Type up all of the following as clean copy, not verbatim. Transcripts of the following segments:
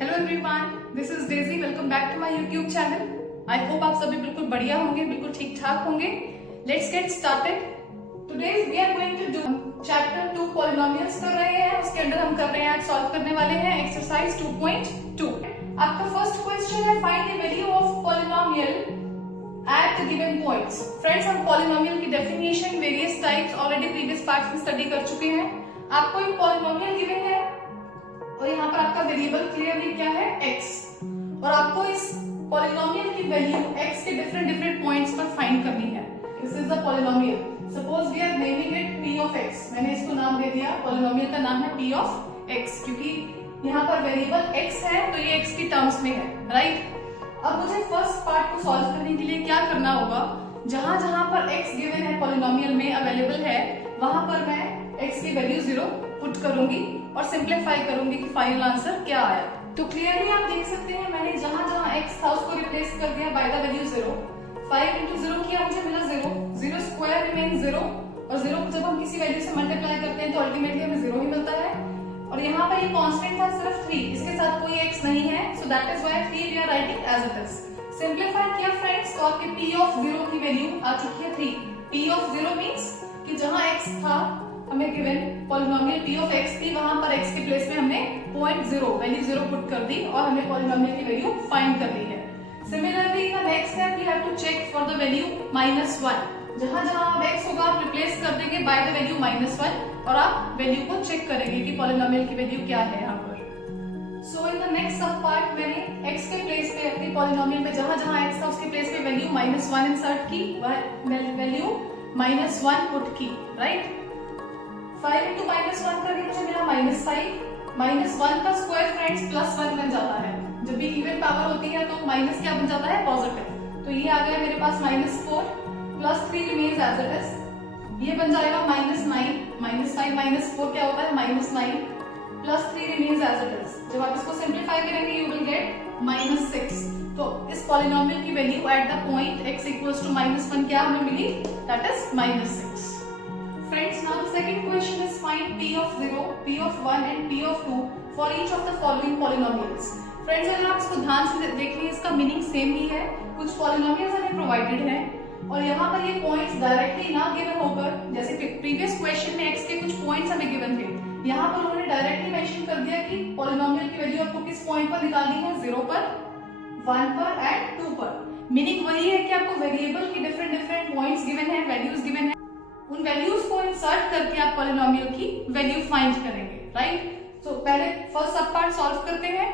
Hello everyone, this is Daisy. Welcome back to my YouTube channel. I hope आप सभी बिल्कुल बढ़िया होंगे, बिल्कुल ठीक ठाक होंगे। Let's get started. Today we are going to do chapter 2 polynomials कर रहे हैं। उसके अंदर हम कर रहे हैं, आज सॉल्व करने वाले हैं एक्सरसाइज 2.2। आपका फर्स्ट क्वेश्चन है, find the value of polynomial at the given points. Friends, हम पॉलिनोमियल की definition, various types already previous parts में स्टडी कर चुके हैं। आपको एक पॉलिनोमियल गिवन है और यहाँ पर आपका वेरिएबल क्लियरली क्या है, x, और आपको इस पॉलिनोमियल की वैल्यू x के डिफरेंट पॉइंट्स पर फाइंड करनी है। This is the polynomial. Suppose we are naming it p of x। मैंने इसको नाम दे दिया, पॉलिनोमियल का नाम है p ऑफ x, क्योंकि यहाँ पर वेरिएबल x है तो ये x की टर्म्स में है, राइट। अब मुझे फर्स्ट पार्ट को सॉल्व करने के लिए क्या करना होगा, जहां जहां पर x गिवन है पॉलिनोमियल में अवेलेबल है, वहां पर मैं x की वैल्यू 0 पुट करूंगी और सिंप्लीफाई करूंगी कि फाइनल आंसर क्या आया। तो क्लियरली आप देख सकते हैं, मैंने जहां जहां x था उसको रिप्लेस कर दिया बाय द वैल्यू 0। 5 into 0 किया, मुझे मिला 0। 0 स्क्वायर रिमेन 0, और 0 को जब हम किसी वैल्यू से मल्टीप्लाई करते हैं तो अल्टीमेटली हमें 0 ही मिलता है। और यहाँ पर ये कांस्टेंट था सिर्फ 3, इसके साथ कोई x नहीं है, so that is why 3 we are writing as it is. Simplify किया फ्रेंड्स तो आपके p ऑफ 0 की वैल्यू आ चुकी है 3। p ऑफ 0 मींस कि जहां x था हमें given polynomial p of x थी, वहां पर x के प्लेस में हमने पॉइंट 0 वैल्यू 0 पुट कर दी और हमने पॉलिनोमियल की वैल्यू फाइंड कर ली है। Similarly the next step we have to check for the value -1। जहां जहां अब x होगा आप रिप्लेस कर देंगे बाय द वैल्यू -1 और आप वैल्यू को चेक करेंगे कि पॉलिनोमियल की वैल्यू क्या है यहाँ पर। सो in the next sub part मैंने x के प्लेस पे अपनी पॉलिनोमियल में जहां जहां x था उसके प्लेस पे वैल्यू -1 इंसर्ट की, वैल्यू -1 पुट की, राइट। 5 into -1 करके मुझे मिला -5। -1 का स्क्वायर फ्रेंड्स +1 बन जाता है। जब भी इवन पावर होती है तो माइनस क्या बन जाता है, पॉजिटिव। तो ये आ गया मेरे पास -4 +3 रिमेन्स एज इट इज। ये बन जाएगा -9। -5 -4 क्या होता है, -9 +3 रिमेन्स एज इट इज। जब आप इसको सिंप्लीफाई करेंगे यू विल गेट -6। तो इस पॉलिनोमियल की value at the point x equals to -1 क्या हमें मिली, that is -6। Friends, now the second question is find p of 0, p of 1 and p of 2 for each of the following polynomials. Friends, अगर आप इसको ध्यान से देखें इसका मीनिंग सेम ही है। कुछ पॉलिनोमियल्स हमें प्रोवाइडेड हैं और यहाँ पर ये पॉइंट्स डायरेक्टली ना गिवन होकर, जैसे प्रीवियस क्वेश्चन में x के कुछ पॉइंट्स हमें गिवन थे, यहाँ पर उन्होंने डायरेक्टली मेंशन कर दिया कि पॉलिनोमियल की वैल्यू आपको किस पॉइंट पर निकालनी है, 0 पर, 1 पर एंड 2 पर। मीनिंग वही है कि आपको वेरिएबल की डिफरेंट पॉइंट्स गिवन है, वैल्यूज गिवन है, उन वैल्यूज को इंसर्ट करके आप पॉलिनोमियल की वैल्यू फाइंड करेंगे, राइट। तो पहले फर्स्ट सब पार्ट सॉल्व करते हैं।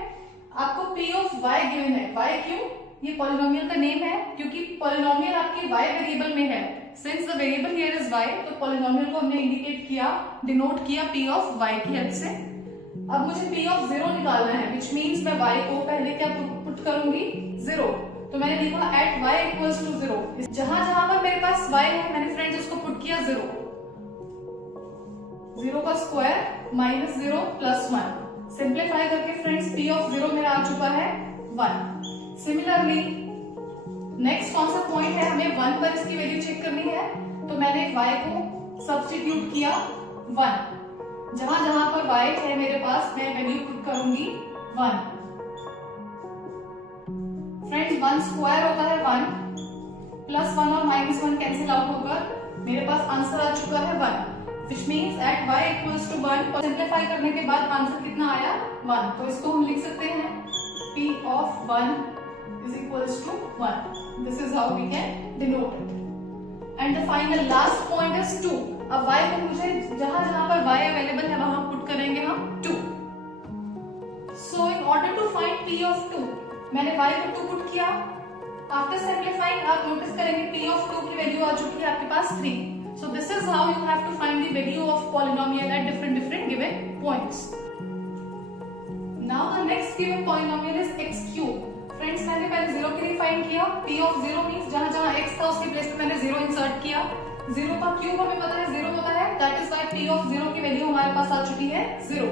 आपको p ऑफ y गिवन है। y क्यों, ये पॉलिनोमियल का नेम है क्योंकि पॉलिनोमियल आपके y वेरिएबल में है। Since the variable here is y, तो पॉलिनोमियल को हमने इंडिकेट किया, डिनोट किया p ऑफ y की हेल्प से। अब मुझे p ऑफ 0 निकालना है, व्हिच मींस मैं y को पहले क्या पुट करूंगी, 0। तो मैंने लिखा एट y इक्वल्स टू 0। जहां जहां पर मेरे पास y है मैंने फ्रेंड्स उसको पुट किया 0। 0 का स्क्वायर -0 +1। सिंप्लीफाई करके फ्रेंड्स p ऑफ 0 मेरा आ चुका है 1। सिमिलरली नेक्स्ट कौन सा पॉइंट है, हमें 1 पर इसकी वैल्यू चेक करनी है, तो मैंने y को सब्स्टिट्यूट किया 1। जहां जहां पर y है मेरे पास मैं वैल्यू पुट करूंगी 1। फ्रेंड्स 1 स्क्वायर होता है 1, +1 और -1 कैंसिल आउट होकर मेरे पास आंसर आ चुका है 1, which means at y equals to 1। और सिंप्लीफाई करने के बाद आंसर कितना आया, 1। तो इसको हम लिख सकते हैं p of 1 is equals to 1. This is how we can denote it. And the final last point is 2. अब y को मुझे जहां जहां पर y अवेलेबल है वहां पुट करेंगे हम 2। So in order to find p of 2, मैंने y को 2 पुट किया। आफ्टर सिंप्लीफाइंग आप नोटिस करेंगे p ऑफ 2 की वैल्यू आ चुकी है आपके पास 3। So this is how you have to find the value of polynomial at different given points. Now the next given polynomial is x cube. Friends मैंने पहले 0 के लिए फाइंड किया, p ऑफ 0 मींस जहां जहां x था उसके प्लेस पे मैंने 0 इंसर्ट किया। 0 का क्यूब हमें पता है 0 होता है, that is why p of 0 की वैल्यू हमारे पास आ चुकी है 0।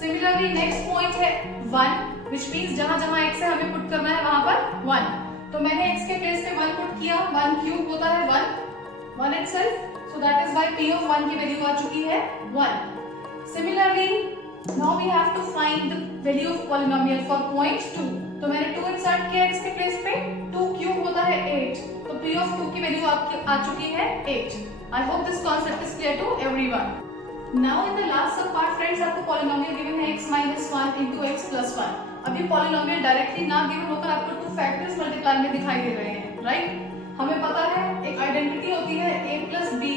सिमिलरली नेक्स्ट पॉइंट है 1, which means जहां जहां x है हमें पुट करना है वहां पर 1। तो मैंने x के प्लेस पे 1 पुट किया, 1 क्यूब होता है 1 itself, so that is why p of 1 की वैल्यू आ चुकी है 1। Similarly now we have to find the value of polynomial for point 2। तो मैंने 2 इंसर्ट किया x के प्लेस पे, 2 क्यूब होता है 8, तो p of 2 की वैल्यू आपकी आ चुकी है 8। I hope this concept is clear to everyone. Now in the last sub part friends, आपको पॉलिनोमियल गिवन है x minus 1 into x plus 1। अभी पॉलिनोमियल डायरेक्टली ना गिवन होकर आपको 2 फैक्टर्स मल्टीप्लाई में दिखाई दे रहे हैं, राइट? हमें पता है एक आइडेंटिटी होती है a plus b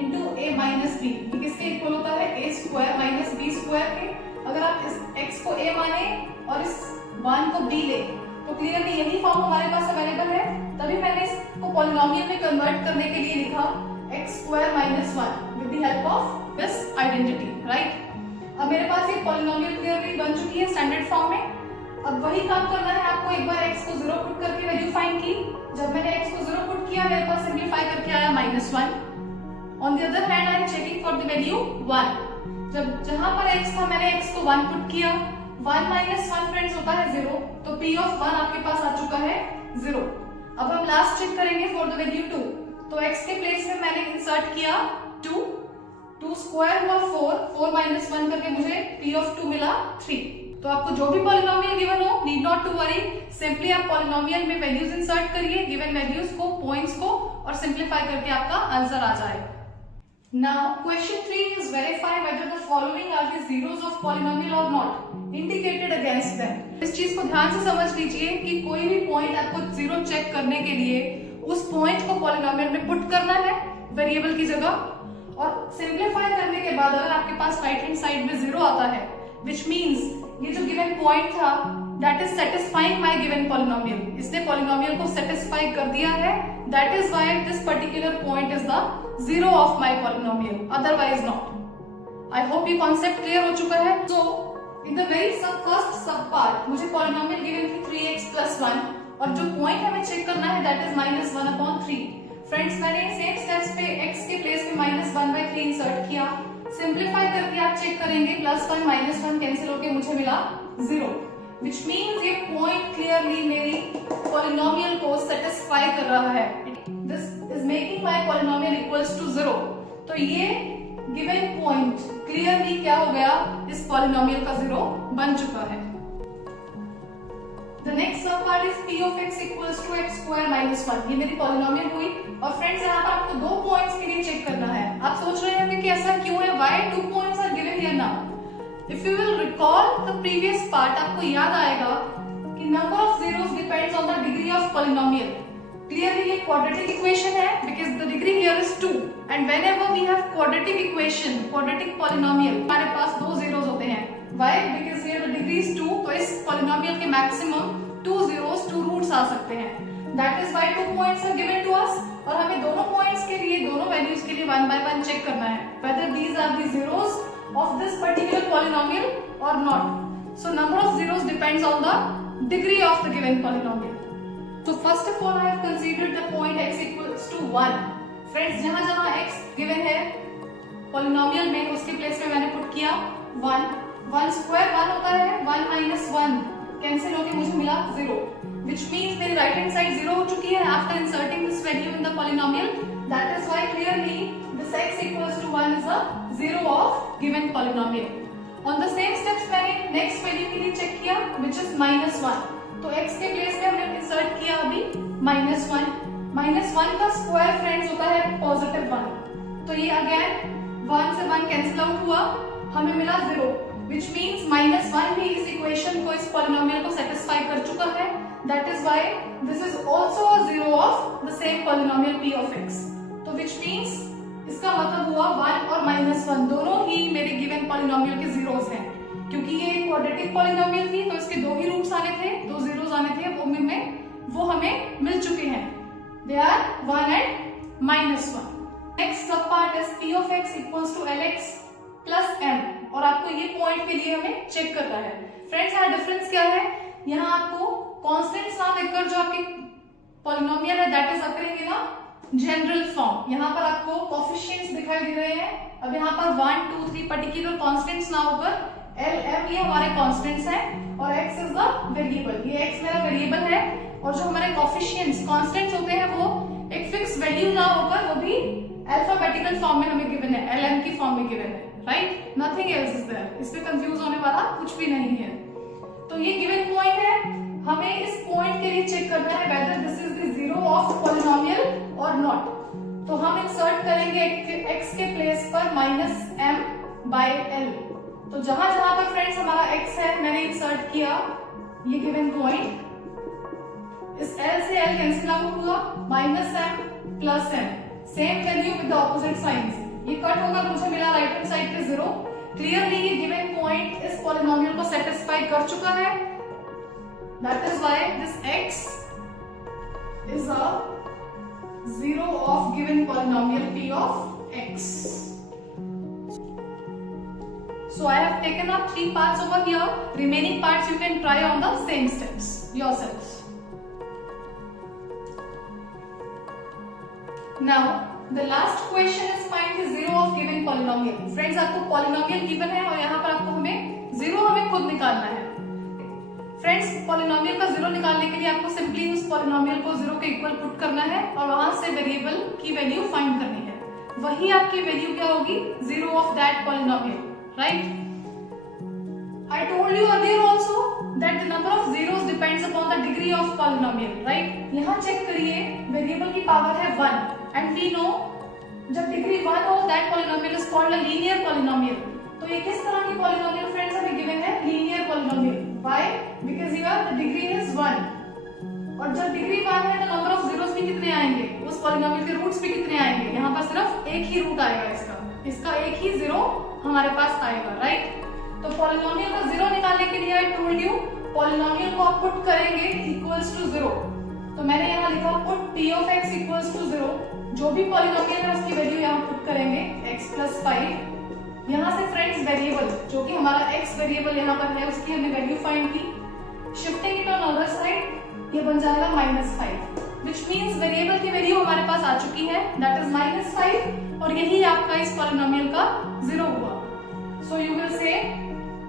into a minus b, किसके इक्वल होता है a square minus b square के। अगर आप इस x को a माने और इस 1 को b ले तो क्लियरली यही फॉर्म हमारे पास अवेलेबल है, तभी मैंने इसको पॉलिनोमियल में कन्वर्ट करने के लिए लिखा x square minus 1 with the help of this identity, right? अब मेरे पास ये पॉलिनोमियल क्लियरली बन चुकी है स्टैंडर्ड फॉर्म में। अब वही काम करना है आपको, एक बार x को 0 पुट करके वैल्यू फाइंड की। जब मैंने x को 0 पुट किया मेरे पास सिंपलीफाई करके आया -1। On the other hand I am checking for the value 1। जब जहां पर x था मैंने x को 1 पुट किया, 1 minus 1 फ्रेंड्स होता है 0, तो p of 1 आपके पास आ चुका है 0। अब हम लास्ट चेक करेंगे फॉर द वैल्यू 2। तो x के प्लेस में मैंने इंसर्ट किया 2, 2 स्क्वायर हुआ 4, 4 minus 1 करके मुझे p of 2 मिला 3। तो आपको जो भी पॉलिनोमियल गिवन हो, need not to worry, simply आप पॉलिनोमियल में वैल्यूज इंसर्ट करिए, गिवन वैल्यूज को, पॉइंट्स को, और सिंपलीफाई करके आपका आंसर आ जाएगा। Now question 3 is verify whether the following are the zeros of polynomial or not, indicated against them। इस चीज को ध्यान से समझ लीजिए कि कोई भी पॉइंट आपको जीरो चेक करने के लिए उस पॉइंट को पॉलिनोमियल में पुट करना है वेरिएबल की जगह, और सिंपलीफाई करने के बाद अगर आपके पास राइट हैंड साइड में जीरो आता है, विच मीन्स ये जो गिवन पॉइंट था that is satisfying my given polynomial, इसने पॉलिनोमियल को सेटिस्फाई कर दिया है, that is why this particular point is the zero of my polynomial, otherwise not. I hope ये कॉन्सेप्ट क्लियर हो चुका है। सो इन द वेरी फर्स्ट सब पार्ट मुझे पॉलिनोमियल गिवन थी 3x plus 1, और जो पॉइंट हमें चेक करना है दैट इज -1/3। फ्रेंड्स मैंने सेम स्टेप्स पे x के प्लेस में -1/3 इंसर्ट किया, सिंपलीफाई करके आप चेक करेंगे, +1 -1 कैंसिल होके मुझे मिला 0, विच मीन्स ये पॉइंट क्लियरली मेरी पॉलिनोमियल को सेटिस्फाई कर रहा है। This is making my polynomial equals to 0। तो ये गिवन पॉइंट क्लियरली क्या हो गया, इस पॉलिनोमियल का 0 बन चुका है। The next सब part is p of x equals to x square minus 1। ये मेरी पॉलिनोमियल हुई, और फ्रेंड्स यहाँ पर आपको 2 पॉइंट्स के लिए चेक करना है। आप सोच रहे होंगे कि ऐसा क्यों है, why 2 points are given here now? If you will recall the previous part, आपको याद आएगा कि number of zeros depends on the degree of polynomial। Clearly ये quadratic equation है because the degree here is 2, and whenever we have quadratic equation, quadratic polynomial, हमारे पास 2 zeros होते हैं। Why? Because here the degree is 2, तो इस polynomial के maximum 2 zeros, 2 roots आ सकते हैं। That is why 2 points are given to us, और हमें दोनों points के लिए, दोनों values के लिए 1 by 1 check करना है whether these are the zeros of this particular polynomial or not. So number of zeros depends on the degree of the given polynomial. So first of all I have considered the point x equals to 1. Friends जहाँ जहाँ x given है polynomial में, उसके place में मैंने put किया 1, 1 square 1 होता है, 1 minus 1 कैंसिल होके मुझे मिला 0, which means मेरी राइट हैंड साइड 0 हो चुकी है after inserting this value in the polynomial. That is why clearly this x equals to 1 is a zero of given polynomial. On the same steps मैंने next value के लिए check किया which is -1। तो x के place में हमने insert किया अभी -1। -1 का स्क्वायर फ्रेंड्स होता है +1, तो ये अगेन 1 से 1 कैंसिल आउट हुआ, हमें मिला 0, which means -1 भी इस इक्वेशन को, इस पॉलिनोमियल को सेटिस्फाई कर चुका है। That is why this is also a zero of the same polynomial p of x. तो which means इसका मतलब हुआ 1 और -1 दोनों ही मेरे गिवन पॉलिनोमियल के जीरोस हैं, क्योंकि ये क्वाड्रेटिक पॉलिनोमियल थी तो इसके 2 ही रूट्स आने थे, 2 जीरोस आने थे, वो हमें मिल चुके हैं। They are 1 and -1. Next सब part is p of x equals to lx plus m, और आपको ये पॉइंट के लिए हमें चेक करना है। फ्रेंड्स यहाँ डिफरेंस क्या है, यहाँ आपको कॉन्स्टेंट्स ना देखकर जो आपके पॉलिनोमियल है that is occurring in a general form. यहाँ पर आपको कोफिशिएंट्स दिखाई दे रहे हैं। अब यहाँ पर 1, 2, 3 पर्टिकुलर कॉन्स्टेंट्स ना होकर L, M ये हमारे कॉन्स्टेंट्स हैं, और x इज द वेरिएबल, ये x मेरा वेरिएबल है, और जो हमारे कोफिशिएंट्स कॉन्स्टेंट्स होते हैं वो एक फिक्स वैल्यू ना होकर वो भी अल्फाबेटिकल फॉर्म में हमें गिवन है, LM की फॉर्म में गिवन है, right, nothing else is there. इसमें कंफ्यूज होने वाला कुछ भी नहीं है। तो ये गिवन पॉइंट है, हमें इस पॉइंट के लिए चेक करना है whether this is the zero of polynomial और नॉट। तो हम इंसर्ट करेंगे x के प्लेस पर -m/l। तो जहां जहां पर फ्रेंड्स हमारा x है मैंने इंसर्ट किया ये गिवन पॉइंट, इस l से l कैंसिल आउट हुआ, -m + m, same value with the opposite science. ये कट होकर मुझे मिला राइट हैंड साइड पे 0। क्लियरली ये गिवन पॉइंट इस पॉलिनोमियल को सेटिस्फाई कर चुका है। That is why this x is a zero of given polynomial p of x. So I have taken up 3 parts over here. Remaining parts you can try on the same steps yourselves. Now the last question is find the zero of given polynomial. Friends, आपको polynomial given है और यहाँ पर आपको zero हमें खुद निकालना है। फ्रेंड्स, पॉलिनोमियल का जीरो निकालने के लिए आपको सिंपली उस पॉलिनोमियल को जीरो के इक्वल पुट करना है और वहां से वेरिएबल की वैल्यू फाइंड करनी है। वही आपकी वैल्यू क्या होगी, zero of that polynomial, right. I told you earlier also that the number of zeros depends upon the degree of polynomial, right. यहाँ चेक करिए, वेरिएबल की पावर है 1 एंड वी नो जब डिग्री 1 हो that polynomial is called a linear polynomial. तो ये किस तरह की पॉलिनोमियल फ्रेंड्स हमें गिवन है, linear polynomial. Why? Because here the degree is 1 और जब डिग्री 1 है तो नंबर ऑफ जीरोस भी कितने आएंगे, उस पॉलिनोमियल के रूट्स भी कितने आएंगे। यहाँ पर सिर्फ एक ही रूट आएगा, इसका एक ही जीरो हमारे पास आएगा, राइट। तो पॉलिनोमियल का जीरो निकालने के लिए आई टोल्ड यू पॉलिनोमियल को आप पुट करेंगे इक्वल्स टू 0। तो मैंने यहाँ लिखा put p of x equals to 0। जो भी पॉलिनोमियल है उसकी वैल्यू यहाँ पुट करेंगे x + 5। यहाँ से फ्रेंड्स वेरिएबल जो कि हमारा x वेरिएबल यहाँ पर है उसकी हमने वैल्यू फाइंड की। Shifting it on other side ये बन जाएगा -5, व्हिच मींस वेरिएबल की वैल्यू हमारे पास आ चुकी है, दैट इज -5 और यही आपका इस पॉलिनोमियल का जीरो हुआ। So you will say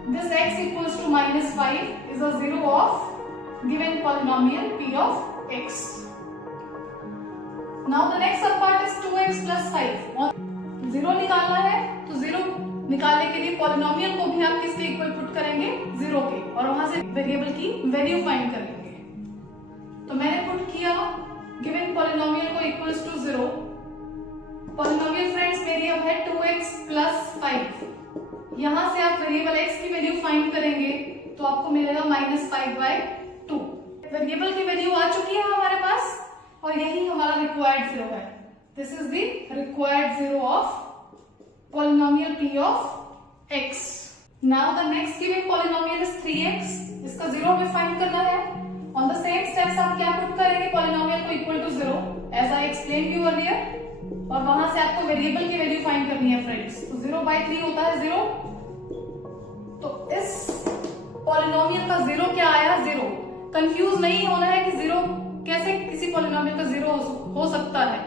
this x equals to -5 is a zero of given polynomial p of x। Now the next sub part is 2x + 5। Zero निकालना है तो जीरो निकालने के लिए पॉलिनोमियल को भी आप किसके इक्वल पुट करेंगे, 0 के, और वहां से वेरिएबल की वैल्यू फाइंड कर लेंगे। तो मैंने पुट किया गिवन पॉलिनोमियल को इक्वल्स टू 0। पॉलिनोमियल फ्रेंड्स मेरी अब है 2x + 5। यहां से आप वेरिएबल x की वैल्यू फाइंड करेंगे तो आपको मिलेगा -5/2। वेरिएबल की वैल्यू आ चुकी है हमारे पास और यही हमारा रिक्वायर्ड जीरो है। This is the required zero of polynomial p of x. Now the next given polynomial is 3x. इसका जीरो भी फाइंड करना है। On the same steps आप क्या पुट करेंगे, polynomial को equal to 0 as I explained you earlier और वहां से आपको वेरिएबल की वैल्यू फाइंड करनी है फ्रेंड्स। तो 0/3 होता है 0। तो इस पॉलिनोमियल का जीरो क्या आया, 0। कंफ्यूज नहीं होना है कि जीरो कैसे किसी पॉलिनोमियल का जीरो हो सकता है।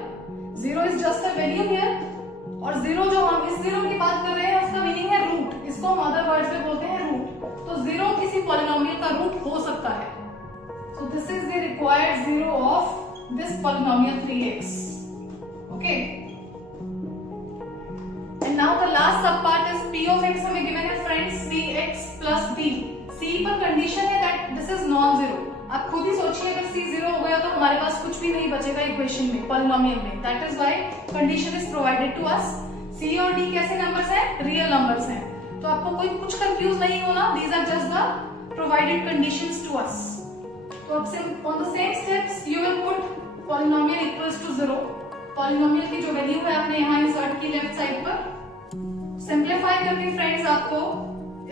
Zero is just a value here और जीरो जो हम इस जीरो की बात कर रहे हैं उसका मीनिंग है रूट, इसको हम अदर वर्ड्स में बोलते हैं रूट। तो जीरो किसी पॉलिनोमियल का रूट हो सकता है। So this is the required zero of this polynomial 3x। Okay, and now the last sub part is p of x हमें गिवन है फ्रेंड्स cx + b। c पर कंडीशन है that this is non zero. आप खुद ही सोचिए अगर c 0 हो गया तो हमारे पास कुछ भी नहीं बचेगा इक्वेशन में, पॉलिनोमियल में। That is why condition is provided to us. c और d कैसे नंबर्स हैं, रियल नंबर्स हैं। तो आपको कोई कुछ कंफ्यूज नहीं होना, these are just the provided conditions to us. तो अब से on the same steps you will put polynomial equals to 0। Polynomial की जो वैल्यू है आपने यहाँ इंसर्ट की लेफ्ट साइड पर। सिंप्लीफाई करके फ्रेंड्स आपको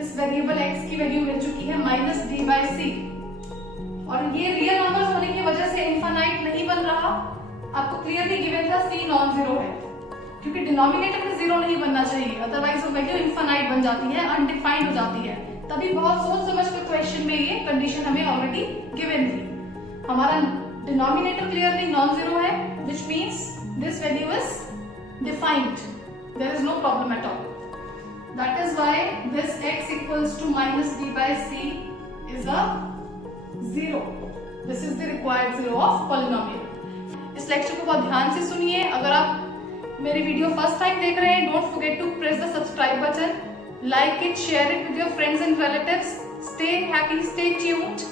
इस वेरिएबल x की वैल्यू मिल चुकी है -d/c और ये रियल नंबर्स होने की वजह से इनफाइनाइट नहीं बन रहा। आपको क्लियरली गिवन था c नॉन जीरो है क्योंकि डिनोमिनेटर में जीरो नहीं बनना चाहिए, अदरवाइज वो वैल्यू इनफाइनाइट बन जाती है, अनडिफाइंड हो जाती है। तभी बहुत सोच समझ कर क्वेश्चन में ये कंडीशन हमें ऑलरेडी गिवन थी। हमारा डिनोमिनेटर क्लियरली नॉन जीरो है, which means this value is defined, there is no problem at all. That is why this x equals to -d/c is a 0। This is the required zero of polynomial. इस lecture को बहुत ध्यान से सुनिए। अगर आप मेरी वीडियो फर्स्ट टाइम देख रहे हैं, don't forget to press the subscribe button, like it, share it with your friends and relatives. Stay happy, stay tuned.